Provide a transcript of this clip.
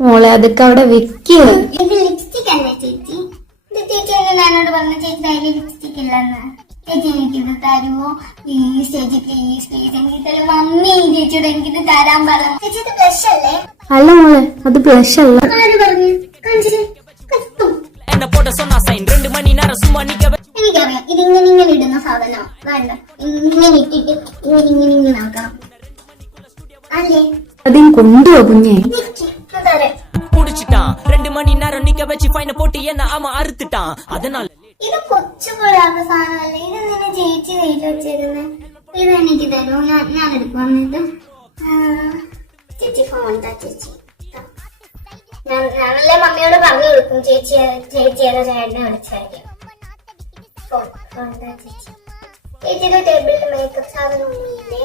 മോളെ അതൊക്കെ അവിടെ വെക്കുക. ഇത് ലിപ്സ്റ്റിക് അല്ലേ ചേച്ചി? ഇത് ചേച്ചി എന്നെ എന്നോട് പറഞ്ഞു ചേച്ചി അതിൽ ലിപ്സ്റ്റിക് ഇല്ലെന്ന്. ചേച്ചി എനിക്കിത് തരുമോ പ്ലീസ്? ചേച്ചി പ്ലീസ് പ്ലീസ് എനിക്ക് തരും. മമ്മി ചേച്ചിയോട് എനിക്കിത് തരാൻ പറഞ്ഞു. ചേച്ചി ഇത് ബ്ലഷ് അല്ലേ? അല്ല മോളെ അത് ബ്ലഷ് അല്ല. ആര് പറഞ്ഞു? കാണിച്ചിട്ട് എനിക്കറിയാം ഇതിങ്ങനെ ഇങ്ങനെ ഇടുന്ന സാധനം വേണ്ട. ഇങ്ങനെ ഇട്ടിട്ട് ഇങ്ങനെ ആക്കണം അല്ലേ? അതിന് കൊണ്ടുപോ കുഞ്ഞെ. ഇത് കൊച്ചുകൂടാത്ത സാധനമല്ലേ? ഇത് നിന്നെ ചേച്ചി കയ്യിൽ വെച്ചിരുന്നേ. ഇത് എനിക്ക് തരുമോ? ഞാൻ എടുക്കും. വന്നിട്ട് ചേച്ചി ഫോൺ താ ചേച്ചി. ഞാനല്ലേ മമ്മിയോട് പറഞ്ഞു കൊടുക്കും ചേച്ചിയുടെ ചേട്ടനെ വിളിച്ചായിരിക്കും. ഫോൺ താ ചേച്ചി. ചേച്ചിയുടെ ടേബിളിൽ മേക്കപ്പ് സാധനം ഒന്നുമില്ലേ?